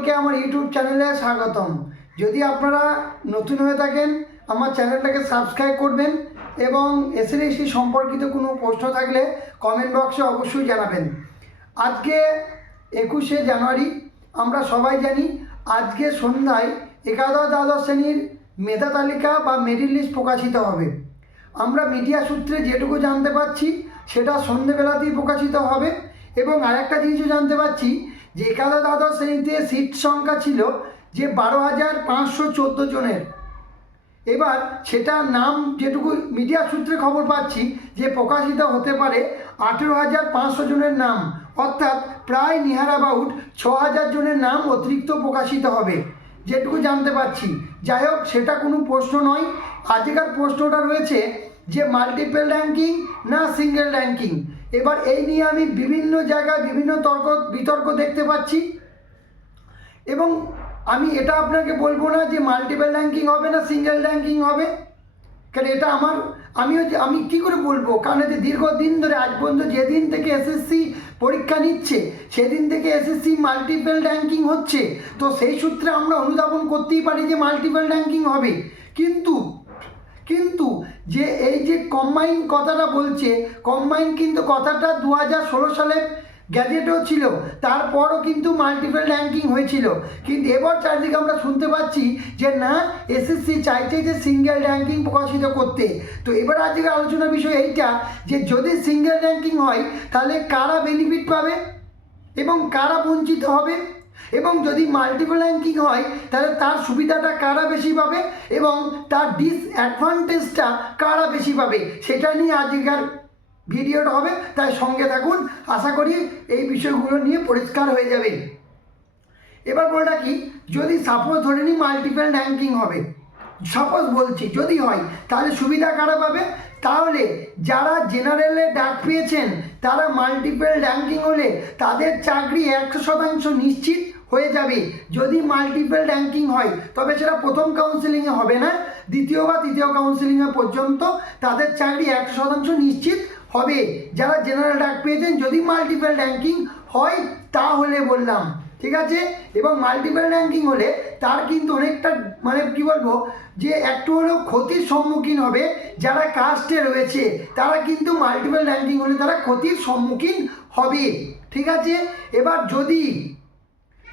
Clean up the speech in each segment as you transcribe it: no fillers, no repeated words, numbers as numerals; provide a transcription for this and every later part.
সকলকে আমার ইউটিউব চ্যানেলে স্বাগতম। যদি আপনারা নতুন হয়ে থাকেন আমার চ্যানেলটাকে সাবস্ক্রাইব করবেন এবং এসএসসি সম্পর্কিত কোনো প্রশ্ন থাকলে কমেন্ট বক্সে অবশ্যই জানাবেন। আজকে 21শে জানুয়ারি, আমরা সবাই জানি আজকে সন্ধ্যায় একাদশ দ্বাদশ শ্রেণীর মেধা তালিকা বা মেরিট লিস্ট প্রকাশিত হবে। আমরা মিডিয়া সূত্রে যেটুকু জানতে পারছি সেটা সন্ধ্যেবেলাতেই প্রকাশিত হবে। এবং আরেকটা জিনিসও জানতে পারছি যে একাদশ দ্বাদশ শ্রেণীতে সিট সংখ্যা ছিল যে 12,514 জনের। এবার সেটা নাম যেটুকু মিডিয়া সূত্রে খবর পাচ্ছি যে প্রকাশিত হতে পারে 18,500 জনের নাম, অর্থাৎ প্রায় নিয়ার অ্যাবাউট 6,000 জনের নাম অতিরিক্ত প্রকাশিত হবে যেটুকু জানতে পারছি। যাই হোক, সেটা কোনো প্রশ্ন নয়। আজকের প্রশ্নটা রয়েছে যে মাল্টিপল র্যাঙ্কিং না সিঙ্গেল র্যাঙ্কিং। এবার এই নিয়ে আমি বিভিন্ন জায়গায় বিভিন্ন বিতর্ক দেখতে পাচ্ছি এবং আমি এটা আপনাকে বলবো না যে মাল্টিপল র্যাঙ্কিং হবে না সিঙ্গেল র্যাঙ্কিং হবে, কারণ এটা আমি কী করে বলবো, কারণ এতে দীর্ঘদিন ধরে আজ পর্যন্ত যেদিন থেকে এসএসসি পরীক্ষা নিচ্ছে সেদিন থেকে এসএসসি মাল্টিপল র্যাঙ্কিং হচ্ছে। তো সেই সূত্রে আমরা অনুধাবন করতেই পারি যে মাল্টিপল র্যাঙ্কিং হবে। কিন্তু যে এই যে কম্বাইন কথাটা বলছে, কম্বাইন কিন্তু কথাটা 2016 সালের গ্যাজেটও ছিল, তারপরও কিন্তু মাল্টিপল র্যাঙ্কিং হয়েছিল। কিন্তু এবার চারদিকে আমরা শুনতে পাচ্ছি যে না, এসএসসি চাইছে যে সিঙ্গেল র্যাঙ্কিং প্রকাশিত করতে। তো এবার আজকে আলোচনার বিষয় এইটা যে যদি সিঙ্গেল র্যাঙ্কিং হয় তাহলে কারা বেনিফিট পাবে এবং কারা বঞ্চিত হবে, এবং যদি মাল্টিপল র্যাঙ্কিং হয় তাহলে তার সুবিধাটা কারা বেশি পাবে এবং তার ডিসঅ্যাডভান্টেজটা কারা বেশি পাবে, সেটা নিয়ে আজকের ভিডিওটা হবে। তাই সঙ্গে থাকুন, আশা করি এই বিষয়গুলো নিয়ে পরিষ্কার হয়ে যাবে। এবার বলে রাখি, যদি সাপোজ ধরে নিই মাল্টিপল র্যাঙ্কিং হবে, সাপোজ বলছি যদি হয়, তাহলে সুবিধা কারা পাবে? তাহলে যারা জেনারেলে ডাক পেয়েছেন তারা মাল্টিপল র্যাঙ্কিং হলে তাদের চাকরি 100% নিশ্চিত হয়ে যাবে যদি মাল্টিপল র্যাঙ্কিং হয়। তবে সেটা প্রথম কাউন্সেলিংয়ে হবে না, দ্বিতীয় বা তৃতীয় কাউন্সেলিংয়ে পর্যন্ত তাদের চাকরি 100% নিশ্চিত হবে যারা জেনারেল ডাক পেয়েছেন যদি মাল্টিপল র্যাঙ্কিং হয় তাহলে বললাম, ঠিক আছে। এবং মাল্টিপল র্যাঙ্কিং হলে তার কিন্তু অনেকটা কি বলবো যে একটু হলেও ক্ষতির সম্মুখীন হবে যারা কাস্টে রয়েছে, তারা কিন্তু মাল্টিপল র্যাঙ্কিং হলে তারা ক্ষতির সম্মুখীন হবে, ঠিক আছে। এবার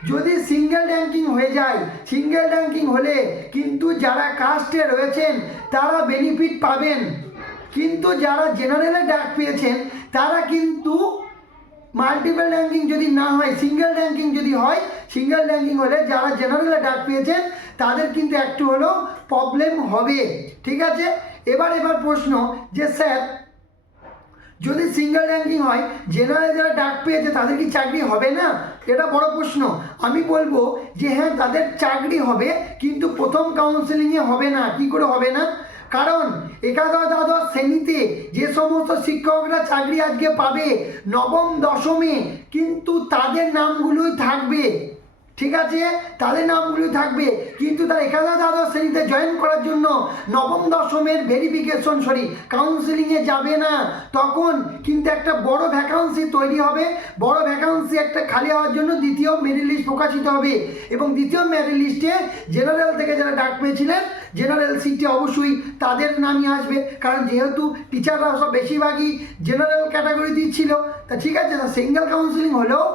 যদি সিঙ্গেল র্যাঙ্কিং হয়ে যায়, সিঙ্গেল র্যাঙ্কিং হলে কিন্তু যারা কাস্টে রয়েছেন তারা বেনিফিট পাবেন, কিন্তু যারা জেনারেলে ডাক পেয়েছেন তারা কিন্তু মাল্টিপল র্যাঙ্কিং যদি না হয়, সিঙ্গেল র্যাঙ্কিং যদি হয়, সিঙ্গেল র্যাঙ্কিং হলে যারা জেনারেলে ডাক পেয়েছেন তাদের কিন্তু একটু হলেও প্রবলেম হবে, ঠিক আছে। এবার প্রশ্ন যে স্যার যদি সিঙ্গেল র্যাঙ্কিং হয় জেনারেলে যারা ডাক পেয়েছে তাদের কি চাকরি হবে না? এটা বড় প্রশ্ন। আমি বলবো যে হ্যাঁ, তাদের চাকরি হবে, কিন্তু প্রথম কাউন্সেলিংয়ে হবে না। কি করে হবে না? কারণ একাদশ দ্বাদশ শ্রেণীতে যে সমস্ত শিক্ষকরা চাকরি আজকে পাবে নবম দশমে, কিন্তু তাদের নামগুলোই থাকবে, ঠিক আছে, তাদের নামগুলি থাকবে, কিন্তু তার একাদশ দ্বাদশ শ্রেণীতে জয়েন করার জন্য নবম দশমের ভেরিফিকেশন কাউন্সেলিংয়ে যাবে না। তখন কিন্তু একটা বড় ভ্যাকান্সি তৈরি হবে, বড় ভ্যাকান্সি একটা খালি হওয়ার জন্য দ্বিতীয় মেরিট লিস্ট প্রকাশিত হবে এবং দ্বিতীয় মেরিট লিস্টে জেনারেল থেকে যারা ডাক পেয়েছিলেন জেনারেল সিটে অবশ্যই তাদের নামই আসবে, কারণ যেহেতু টিচাররা সব বেশিরভাগই জেনারেল ক্যাটাগরিতেই ছিল। তা ঠিক আছে, সিঙ্গেল কাউন্সেলিং হলেও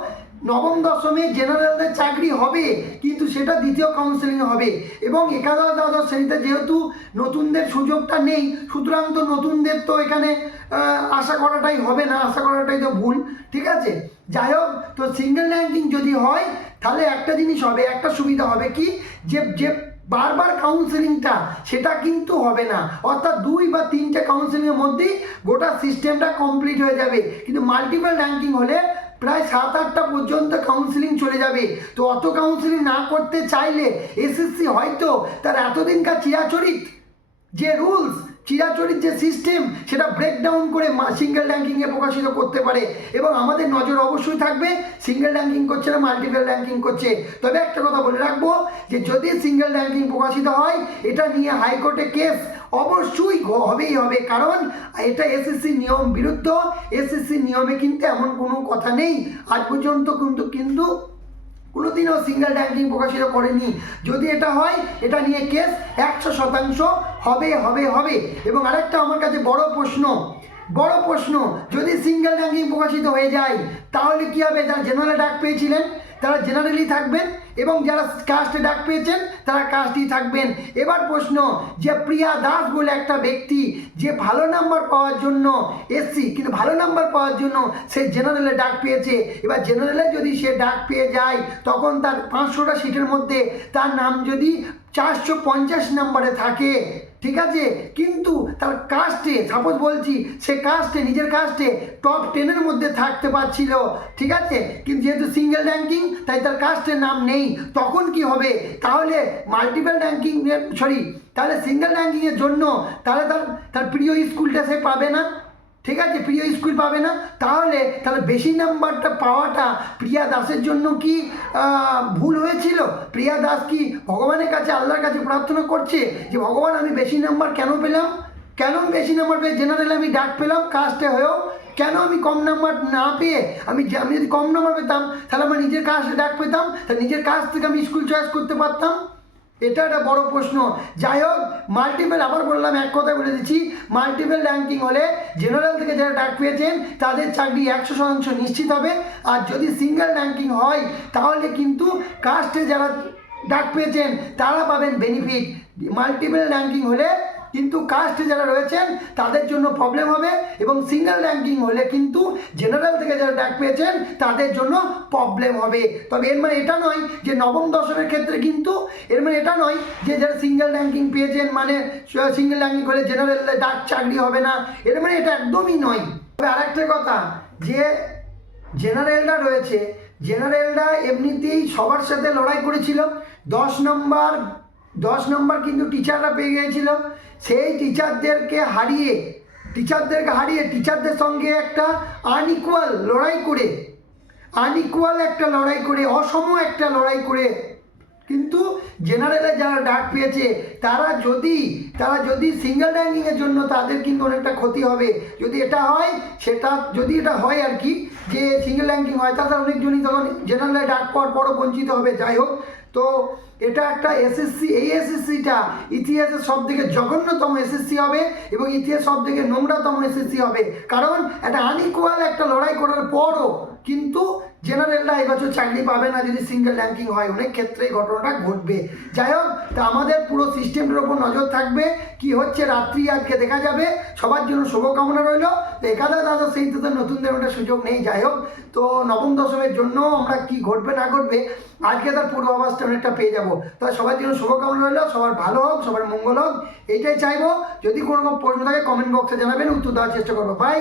নবম দশমে জেনারেলদের চাকরি হবে, কিন্তু সেটা দ্বিতীয় কাউন্সেলিংয়ে হবে। এবং একাদশ দ্বাদশ শ্রেণীতে যেহেতু নতুনদের সুযোগটা নেই, সুতরাং তো নতুনদের তো এখানে আশা করাটাই হবে না, আশা করাটাই তো ভুল, ঠিক আছে। যাই হোক, তো সিঙ্গেল র্যাঙ্কিং যদি হয় তাহলে একটা জিনিস হবে, একটা সুবিধা হবে কি, যে বারবার কাউন্সেলিংটা সেটা কিন্তু হবে না, অর্থাৎ 2 বা 3টে কাউন্সেলিংয়ের মধ্যেই গোটা সিস্টেমটা কমপ্লিট হয়ে যাবে। কিন্তু মাল্টিপল র্যাঙ্কিং হলে প্রায় 7-8টা পর্যন্ত কাউন্সেলিং চলে যাবে। তো অত কাউন্সেলিং না করতে চাইলে এসএসসি হয়তো তার এতদিনকার চিরাচরিত যে রুলস, চিরাচরিত যে সিস্টেম সেটা ব্রেকডাউন করে সিঙ্গেল র্যাঙ্কিংয়ে প্রকাশিত করতে পারে। এবং আমাদের নজর অবশ্যই থাকবে সিঙ্গেল র্যাঙ্কিং করছে না মাল্টিপল র্যাঙ্কিং করছে। তবে একটা কথা বলে রাখবো যে যদি সিঙ্গেল র্যাঙ্কিং প্রকাশিত হয় এটা নিয়ে হাইকোর্টে কেস অবশ্যই হবেই হবে, কারণ এটা এসএসসি নিয়ম বিরুদ্ধ। এসএসসি নিয়মে কিন্তু এমন কোনো কথা নেই আজ পর্যন্ত, কিন্তু কোনোদিনও সিঙ্গেল র্যাঙ্কিং প্রকাশিত করেনি। যদি এটা হয়, এটা নিয়ে কেস 100% হবে হবে হবে। এবং আরেকটা আমার কাছে বড় প্রশ্ন, যদি সিঙ্গেল র্যাঙ্কিং প্রকাশিত হয়ে যায় তাহলে কী হবে? যারা জেনারেলে ডাক পেয়েছিলেন তারা জেনারেলি থাকবেন, এবং যারা কাস্টে ডাক পেয়েছেন তারা কাস্টই থাকবেন। এবার প্রশ্ন, যে প্রিয়া দাস বলে একটা ব্যক্তি যে ভালো নাম্বার পাওয়ার জন্য এসসি, কিন্তু ভালো নাম্বার পাওয়ার জন্য সে জেনারেলে ডাক পেয়েছে। এবার জেনারেলে যদি সে ডাক পেয়ে যায়, তখন তার 500টা সিটের মধ্যে তার নাম যদি 450 নম্বরে থাকে, ঠিক আছে, কিন্তু তার কাস্টে, সাপোজ বলছি, সে কাস্টে, নিজের কাস্টে টপ 10-এর মধ্যে থাকতে পারছিল, ঠিক আছে, কিন্তু যেহেতু সিঙ্গেল র্যাঙ্কিং তাই তার কাস্টের নাম নেই, তখন কি হবে? তাহলে মাল্টিপল র্যাঙ্কিং, তাহলে সিঙ্গেল র্যাঙ্কিংয়ের জন্য তাহলে তার প্রিয় স্কুলটা সে পাবে না, ঠিক আছে, প্রিয় স্কুল পাবে না। তাহলে বেশি নাম্বারটা পাওয়াটা প্রিয়া দাসের জন্য কি ভুল হয়েছিল? প্রিয়া দাস কি ভগবানের কাছে, আল্লাহর কাছে প্রার্থনা করছে যে ভগবান আমি বেশি নাম্বার কেন পেলাম, কেন বেশি নাম্বার পেয়ে জেনারেলে আমি ডাক পেলাম কাস্টে হয়েও, কেন আমি কম নাম্বার না পেয়ে, আমি যদি কম নাম্বার পেতাম তাহলে আমার নিজের কাস্টে ডাক পেতাম, তাহলে নিজের কাস্ট থেকে আমি স্কুল চয়েস করতে পারতাম। এটা একটা বড় প্রশ্ন। যাই হোক, মাল্টিপল, আবার বললাম, এক কথা বলে দিচ্ছি, মাল্টিপল র্যাঙ্কিং হলে জেনারেল থেকে যারা ডাক পেয়েছেন তাদের চাকরি 100% নিশ্চিত হবে। আর যদি সিঙ্গেল র্যাঙ্কিং হয় তাহলে কিন্তু কাস্টে যারা ডাক পেয়েছেন তারা পাবেন বেনিফিট। মাল্টিপল র্যাঙ্কিং হলে কিন্তু কাস্টে যারা রয়েছেন তাদের জন্য প্রবলেম হবে, এবং সিঙ্গেল র্যাঙ্কিং হলে কিন্তু জেনারেল থেকে যারা ডাক পেয়েছেন তাদের জন্য প্রবলেম হবে। তবে এর মানে এটা নয় যে নবম দশমের ক্ষেত্রে, কিন্তু এর মানে এটা নয় যে যারা সিঙ্গেল র্যাঙ্কিং পেয়েছেন মানে সিঙ্গেল র্যাঙ্কিং হলে জেনারেলে ডাক চাকরি হবে না, এর মানে এটা একদমই নয়। তবে আরেকটা কথা, যে জেনারেলরা রয়েছে, জেনারেলরা এমনিতেই সবার সাথে লড়াই করেছিল। 10 নম্বর কিন্তু টিচাররা পেয়ে গিয়েছিল। সেই টিচারদেরকে হারিয়ে টিচারদের সঙ্গে একটা আনইকুয়াল একটা লড়াই করে অসম একটা লড়াই করে কিন্তু জেনারেলে যারা ডাক পেয়েছে তারা যদি সিঙ্গেল র্যাঙ্কিংয়ের জন্য তাদের কিন্তু অনেকটা ক্ষতি হবে। যদি এটা হয় আর কি, যে সিঙ্গেল র্যাঙ্কিং হয়, তাহলে অনেকজনই তখন জেনারেলে ডাক পাওয়ার পরও বঞ্চিত হবে। যাই হোক, তো এটা একটা এসএসসি, এই এসএসসিটা ইতিহাসের সব থেকে জঘন্যতম এসএসসি হবে, এবং ইতিহাস সব থেকে নোংরাতম এসএসসি হবে। কারণ একটা আনইকুয়াল একটা লড়াই করার পরও কিন্তু জেনারেলরা এবছর চাকরি পাবে না যদি সিঙ্গেল র্যাঙ্কিং হয়। অনেক ক্ষেত্রে এই ঘটনাটা ঘটবে। যাই হোক, তা আমাদের পুরো সিস্টেমটার উপর নজর থাকবে, কি হচ্ছে রাত্রি আজকে দেখা যাবে। সবার জন্য শুভকামনা রইল। তো একাদশ দ্বাদশ শ্রেণীতে নতুনদের ওটা সুযোগ নেই। যাই হোক, তো নবম দশমের জন্য আমরা কি ঘটবে না ঘটবে আজকে তার পূর্বাভাসটা অনেকটা পেয়ে যাবো। তাই সবার জন্য শুভকামনা রইল, সবার ভালো হোক, সবার মঙ্গল হোক, এইটাই চাইবো। যদি কোনো প্রশ্ন থাকে কমেন্ট বক্সে জানাবেন, উত্তর দেওয়ার চেষ্টা করবো। বাই।